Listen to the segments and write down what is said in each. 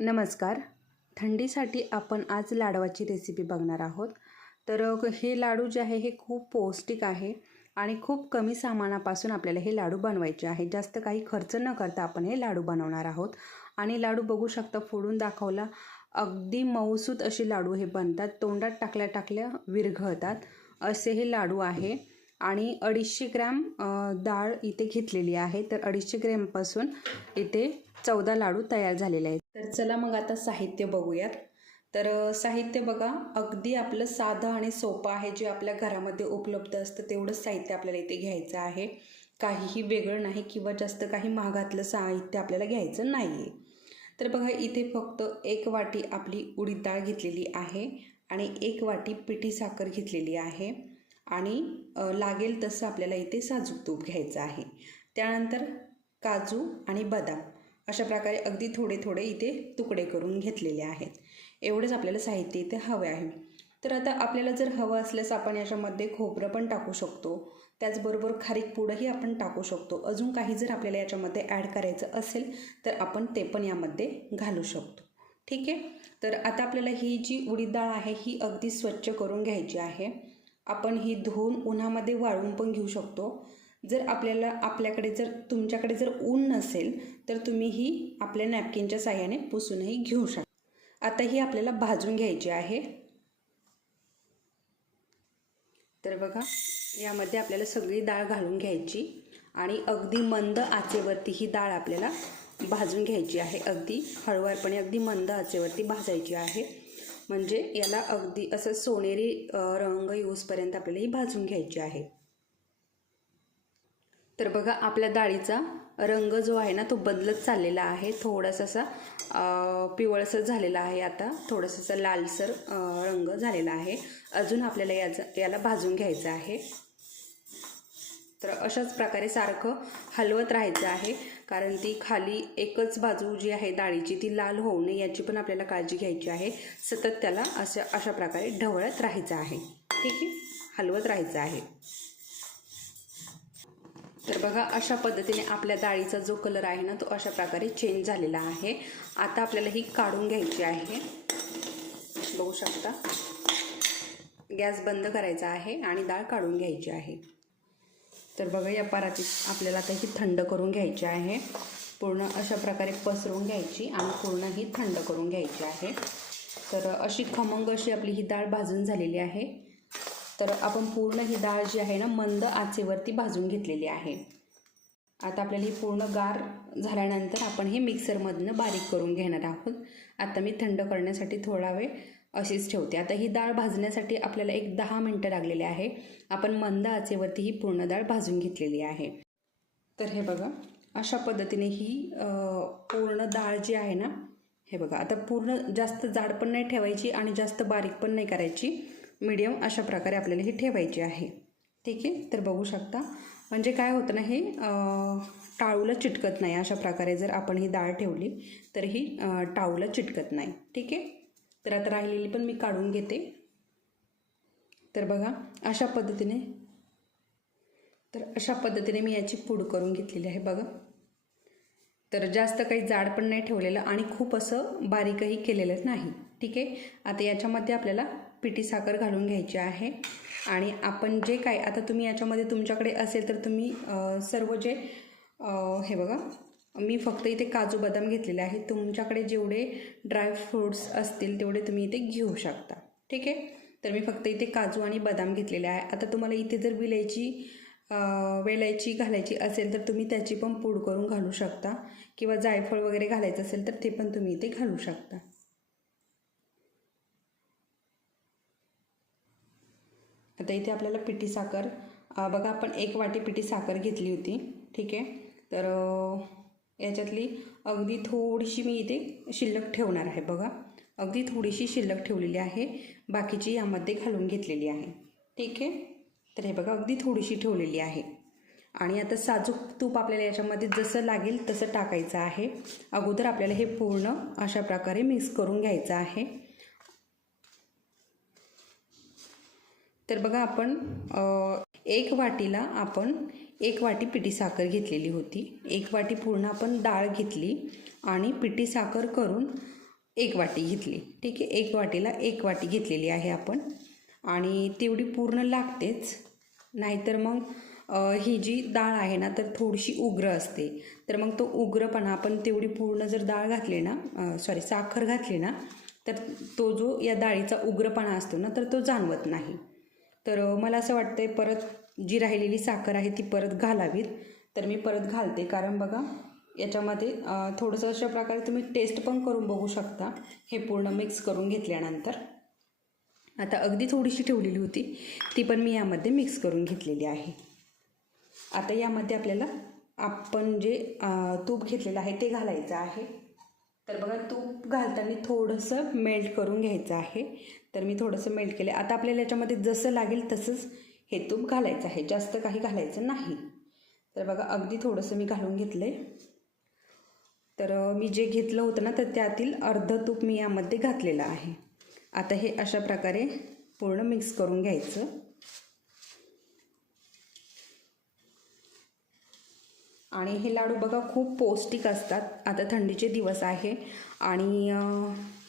नमस्कार. थंडीसाठी आपण आज लाडवाची रेसिपी बघणार आहोत. तर हे लाडू जे आहे हे खूप पौष्टिक आहे आणि खूप कमी सामानापासून आपल्याला हे लाडू बनवायचे आहे. जास्त काही खर्च न करता आपण हे लाडू बनवणार आहोत. आणि लाडू बघू शकता फोडून दाखवला अगदी मऊसूत असे लाडू हे बनतात. तोंडात टाकल्या टाकल्या विरघळतात. असे हे लाडू आहे. आणि अडीचशे ग्रॅम डाळ इथे घेतलेली आहे. तर अडीचशे ग्रॅमपासून इथे चौदा लाडू तयार झालेले आहेत. तर चला मग आता साहित्य बघूयात. तर साहित्य बघा अगदी आपलं साधं आणि सोपं आहे जे आपल्या घरामध्ये उपलब्ध असतं तेवढं साहित्य आपल्याला इथे घ्यायचं आहे. काहीही वेगळं नाही किंवा जास्त काही महागातलं साहित्य आपल्याला घ्यायचं नाही आहे तर बघा इथे फक्त एक वाटी आपली उडीद डाळ घेतलेली आहे आणि एक वाटी पिठी साखर घेतलेली आहे आणि लागेल तसं आपल्याला इथे साजूक तूप घ्यायचं आहे. त्यानंतर काजू आणि बदाम. अशा प्रकारे अगदी थोडे थोडे इथे तुकडे करून घेतलेले आहेत. एवढंच आपल्याला साहित्य इथे हवे आहे. तर आता आपल्याला जर हवं असल्यास आपण याच्यामध्ये खोबरं पण टाकू शकतो. त्याचबरोबर खारीक पुडंही आपण टाकू शकतो. अजून काही जर आपल्याला याच्यामध्ये ॲड करायचं असेल तर आपण ते पण यामध्ये घालू शकतो. ठीक आहे? तर आता आपल्याला ही जी उडीद डाळ आहे ही अगदी स्वच्छ करून घ्यायची आहे. आपण ही धुवून उन्हामध्ये वाळवून पण घेऊ शकतो. जर आपल्याला आपल्याकडे जर तुमच्याकडे जर ऊन नसेल तर तुम्ही ही आपल्या नॅपकिनच्या साह्याने पुसूनही घेऊ शकता. आता ही आपल्याला भाजून घ्यायची आहे. तर बघा यामध्ये आपल्याला सगळी डाळ घालून घ्यायची आणि अगदी मंद आचेवरती ही डाळ आपल्याला भाजून घ्यायची आहे. अगदी हळुवारपणे अगदी मंद आचेवरती भाजायची आहे. म्हणजे याला अगदी असं सोनेरी रंग येऊसपर्यंत आपल्याला ही भाजून घ्यायची आहे. तर बघा आपल्या डाळीचा रंग जो आहे ना तो बदलत चाललेला आहे. थोडासा असा पिवळसर झालेला आहे आता. थोडंसं लालसर रंग झालेला आहे. अजून आपल्याला याचा याला भाजून घ्यायचं आहे. तर अशाच प्रकारे सारखं हलवत राहायचं आहे. कारण ती खाली एकच बाजू जी आहे डाळीची ती लाल होऊ नये याची पण आपल्याला काळजी घ्यायची आहे. सतत त्याला अशा अशा प्रकारे ढवळत राहायचं आहे. ठीक आहे? हलवत राहायचं आहे. तर बघा अशा पद्धतीने आपल्या डाळीचा जो कलर आहे ना तो अशा प्रकारे चेंज झालेला आहे. आता आपल्याला ही काढून घ्यायची आहे. बघू शकता. गॅस बंद करायचा आहे आणि डाळ काढून घ्यायची आहे. तर बघा या परातीत आपल्याला आता ही थंड करून घ्यायची आहे. पूर्ण अशा प्रकारे पसरवून घ्यायची आणि पूर्ण ही थंड करून घ्यायची आहे. तर अशी खमंग अशी आपली ही डाळ भाजून झालेली आहे. तर आपण पूर्ण ही डाळ जी आहे ना मंद आचेवरती भाजून घेतलेली आहे. आता आपल्याला ही पूर्ण गार झाल्यानंतर आपण हे मिक्सरमधनं बारीक करून घेणार आहोत. आता मी थंड करण्यासाठी थोडा वेळ अशीच ठेवते. आता ही डाळ भाजण्यासाठी आपल्याला एक दहा मिनटं लागलेली आहे. आपण मंद आचेवरती ही पूर्ण डाळ भाजून घेतलेली आहे. तर हे बघा अशा पद्धतीने ही पूर्ण डाळ जी आहे ना हे बघा आता पूर्ण जास्त जाड पण नाही ठेवायची आणि जास्त बारीक पण नाही करायची. मीडियम अशा प्रकारे आपल्याला ही ठेवायची आहे. ठीक आहे? तर बघू शकता. म्हणजे काय होतं ना हे टाळूला चिटकत नाही. अशा प्रकारे जर आपण ही डाळ ठेवली तर ही टाळूला चिटकत नाही. ठीक आहे? तर आता राहिलेली पण मी काढून घेते. तर बघा अशा पद्धतीने तर अशा पद्धतीने मी याची पूड करून घेतलेली आहे. बघा. तर जास्त काही जाड पण नाही ठेवलेलं आणि खूप असं बारीकही केलेलं नाही. ठीक आहे? आता याच्यामध्ये आपल्याला पिठी साखर घालून घ्यायची आहे. आणि आपण जे काय आता तुम्ही याच्यामध्ये तुमच्याकडे असेल तर तुम्ही सर्व जे हे बघा मी फक्त इथे काजू बदाम घेतलेले आहे तुमच्याकडे जेवढे ड्राय फ्रूट्स असतील तेवढे तुम्ही इथे घेऊ शकता. ठीक आहे? तर मी फक्त इथे काजू आणि बदाम घेतलेले आहे. आता तुम्हाला इथे जर विलायची वेलायची घालायची असेल तर तुम्ही त्याची पण पूड करून घालू शकता. किंवा जायफळ वगैरे घालायचं असेल तर ते पण तुम्ही इथे घालू शकता. तर इथे आपल्याला पिठी साखर बघा आपण एक वाटी पिठी साखर घेतली होती. ठीक आहे? तर याच्यातली अगदी थोडीशी मी इथे शिल्लक ठेवणार आहे बघा. अगदी थोडीशी शिल्लक ठेवलेली आहे. बाकीची यामध्ये घालून घेतलेली आहे. ठीक आहे? तर हे बघा अगदी थोडीशी ठेवलेली आहे. आणि आता साजूक तूप आपल्याला याच्यामध्ये जसं लागेल तसं टाकायचं आहे. अगोदर आपल्याला हे पूर्ण अशा प्रकारे मिक्स करून घ्यायचं आहे. तर बघा आपण एक वाटीला आपण एक वाटी पिठी साखर घेतलेली होती. एक वाटी पूर्ण आपण डाळ घेतली आणि पिठी साखर करून एक वाटी घेतली. ठीक आहे? एक वाटीला एक वाटी घेतलेली आहे आपण. आणि तेवढी पूर्ण लागतेच. नाहीतर मग ही जी डाळ आहे ना तर थोडीशी उग्र असते. तर मग तो उग्रपणा आपण तेवढी पूर्ण जर डाळ घातली ना सॉरी साखर घातली ना तर तो जो या डाळीचा उग्रपणा असतो ना तर तो जाणवत नाही. तर मला असं वाटतं आहे परत जी राहिलेली साखर आहे ती परत घालावीत. तर मी परत घालते. कारण बघा याच्यामध्ये थोडंसं अशा प्रकारे तुम्ही टेस्ट पण करून बघू शकता. हे पूर्ण मिक्स करून घेतल्यानंतर. आता अगदी थोडीशी ठेवलेली होती. ती पण मी यामध्ये मिक्स करून घेतलेली आहे. आता यामध्ये आपल्याला आपण जे तूप घेतलेलं आहे ते घालायचं आहे. तर बघा तूप घालताना थोडंसं मेल्ट करून घ्यायचं आहे. तर मी थोडंसं मेल्ट केलं आता आपल्याला याच्यामध्ये जसं लागेल तसंच हे तूप घालायचं आहे. जास्त काही घालायचं नाही. तर बघा अगदी थोडंसं मी घालून घेतलं आहे तर मी जे घेतलं होतं ना तर त्यातील अर्ध तूप मी यामध्ये घातलेलं आहे. आता हे अशा प्रकारे पूर्ण मिक्स करून घ्यायचं. आणि हे लाडू बघा खूप पौष्टिक असतात. आता थंडीचे दिवस आहे आणि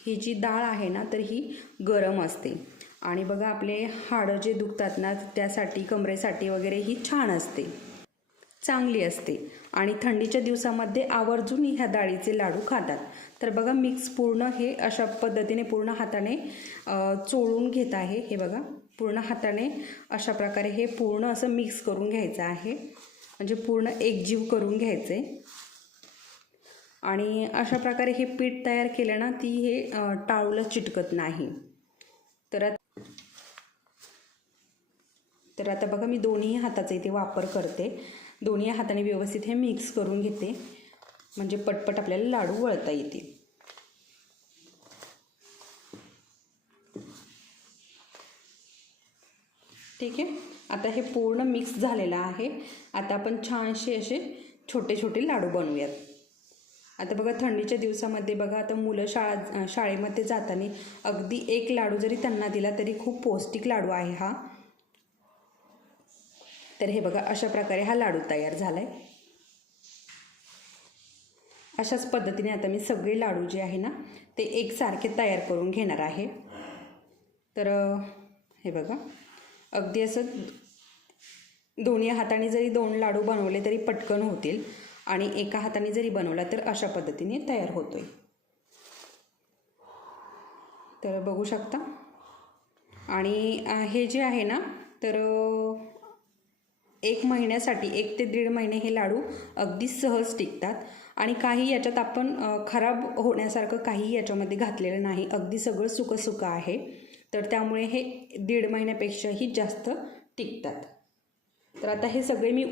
ही जी डाळ आहे ना तर ही गरम असते. आणि बघा आपले हाडं जे दुखतात ना त्यासाठी कमरेसाठी वगैरे ही छान असते. चांगली असते. आणि थंडीच्या दिवसामध्ये आवर्जून ह्या डाळीचे लाडू खातात. तर बघा मिक्स पूर्ण हे अशा पद्धतीने पूर्ण हाताने चोळून घेत आहे. हे बघा पूर्ण हाताने अशा प्रकारे हे पूर्ण असं मिक्स करून घ्यायचं आहे. म्हणजे पूर्ण एकजीव करून घ्यायचे. आणि अशा प्रकारे हे पीठ तयार केलं ना ती हे टाळूला चिटकत नाही. तर तर आता बघा मी दोन्ही हाताचा इथे वापर करते. दोन्ही हाताने व्यवस्थित हे मिक्स करून घेते. म्हणजे पटपट आपल्याला लाडू वळता येतील. ठीक आहे? आता हे पूर्ण मिक्स झालेलं आहे. आता आपण छानसे असे छोटे छोटे लाडू बनवूयात. आता बघा थंडीच्या दिवसामध्ये बघा आता मुलं शाळा शाळेमध्ये जाताना अगदी एक लाडू जरी त्यांना दिला तरी खूप पौष्टिक लाडू आहे हा. तर हे बघा अशा प्रकारे हा लाडू तयार झाला आहे अशाच पद्धतीने आता मी सगळे लाडू जे आहे ना ते एकसारखे तयार करून घेणार आहे. तर हे बघा. अगदी असं दोन्ही हाताने जरी दोन लाडू बनवले तरी पटकन होतील आणि एका हाताने जरी बनवला तर अशा पद्धतीने तयार होतोय. तर बघू शकता. आणि हे जे आहे ना तर एक महिन्यासाठी एक ते दीड महिने हे लाडू अगदी सहज टिकतात आणि काही याच्यात आपण खराब होण्यासारखं काही याच्यामध्ये घातलेलं नाही. अगदी सगळं सुकं आहे. तर त्यामुळे हे दीड महिन्यापेक्षाही जास्त टिकतात. तर आता हे सगळे मी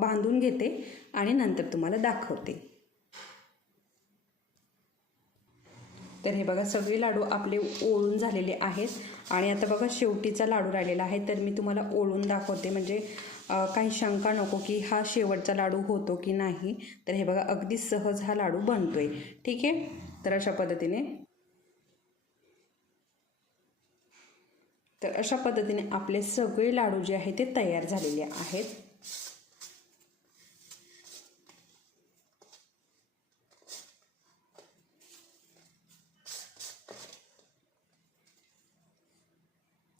बांधून घेते आणि नंतर तुम्हाला दाखवते. तर हे बघा सगळे लाडू आपले ओळून झालेले आहेत. आणि आता बघा शेवटीचा लाडू राहिलेला आहे. तर मी तुम्हाला ओळून दाखवते. म्हणजे काही शंका नको की हा शेवटचा लाडू होतो की नाही. तर हे बघा अगदी सहज हा लाडू बनतोय. ठीक आहे? तर अशा पद्धतीने तर अशा पद्धतीने आपले सगळे लाडू जे आहे ते तयार झालेले आहेत.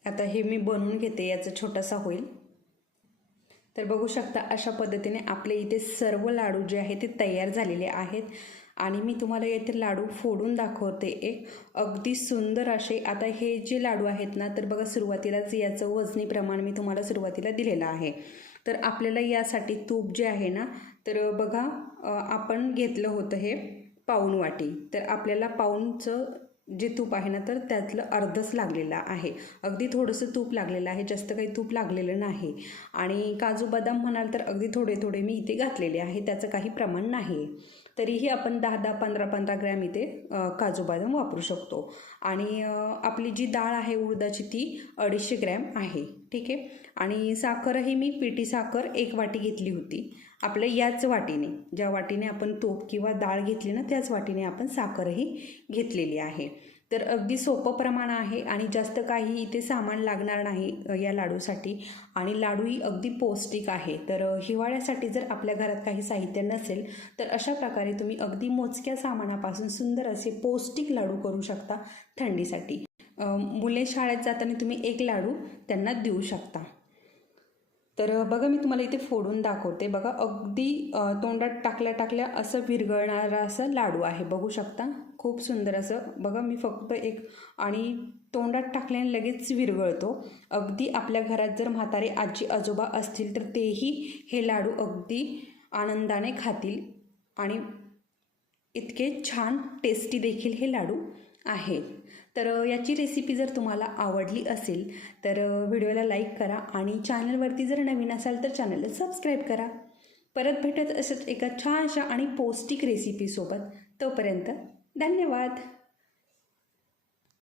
आता हे मी बनवून घेते याचा छोटासा होईल. तर बघू शकता अशा पद्धतीने आपले इथे सर्व लाडू जे आहे ते तयार झालेले आहेत. आणि मी तुम्हाला येथे लाडू फोडून दाखवते. एक अगदी सुंदर असे आता हे जे लाडू आहेत ना तर बघा सुरुवातीलाच याचं वजनी प्रमाण मी तुम्हाला सुरुवातीला दिलेलं आहे. तर आपल्याला यासाठी तूप जे आहे ना तर बघा आपण घेतलं होतं हे पाऊण वाटी तर आपल्याला पाऊणचं जे तूप आहे ना तर त्यातलं अर्धच लागलेलं आहे. अगदी थोडंसं तूप लागलेलं आहे जास्त काही तूप लागलेलं नाही. आणि काजू बदाम म्हणाल तर अगदी थोडे थोडे मी इथे घातलेले आहे त्याचं काही प्रमाण नाही. तरीही आपण दहा दहा पंधरा पंधरा ग्रॅम इथे काजू बदाम वापरू शकतो. आणि आपली जी डाळ आहे उडदाची ती अडीचशे ग्रॅम आहे. ठीक आहे? आणि साखरही मी पिठी साखर एक वाटी घेतली होती. आपल्या याच वाटीने ज्या वाटीने आपण तूप किंवा डाळ घेतली ना त्याच वाटीने आपण साखरही घेतलेली आहे. तर अगदी सोपं प्रमाण आहे आणि जास्त काही इथे सामान लागणार नाही या लाडूसाठी. आणि लाडूही अगदी पौष्टिक आहे. तर हिवाळ्यासाठी जर आपल्या घरात काही साहित्य नसेल तर अशा प्रकारे तुम्ही अगदी मोजक्या सामानापासून सुंदर असे पौष्टिक लाडू करू शकता थंडीसाठी. मुले शाळेत जाताना तुम्ही एक लाडू त्यांना देऊ शकता. तर बघा मी तुम्हाला इथे फोडून दाखवते. बघा अगदी तोंडात टाकल्या टाकल्या असं विरघळणारं असं लाडू आहे. बघू शकता? खूप सुंदर असं. बघा मी फक्त एक आणि तोंडात टाकल्याने लगेच विरघळतो. अगदी आपल्या घरात जर म्हातारे आजी आजोबा असतील तर तेही हे लाडू अगदी आनंदाने खातील आणि इतके छान टेस्टी देखील हे लाडू आहेत. तर याची रेसिपी जर तुम्हाला आवडली असेल तर व्हिडिओला लाईक करा आणि चॅनलवरती जर नवीन असाल तर चॅनलला सबस्क्राईब करा. परत भेटत असत एका छानशा आणि पौष्टिक रेसिपीसोबत तोपर्यंत धन्यवाद!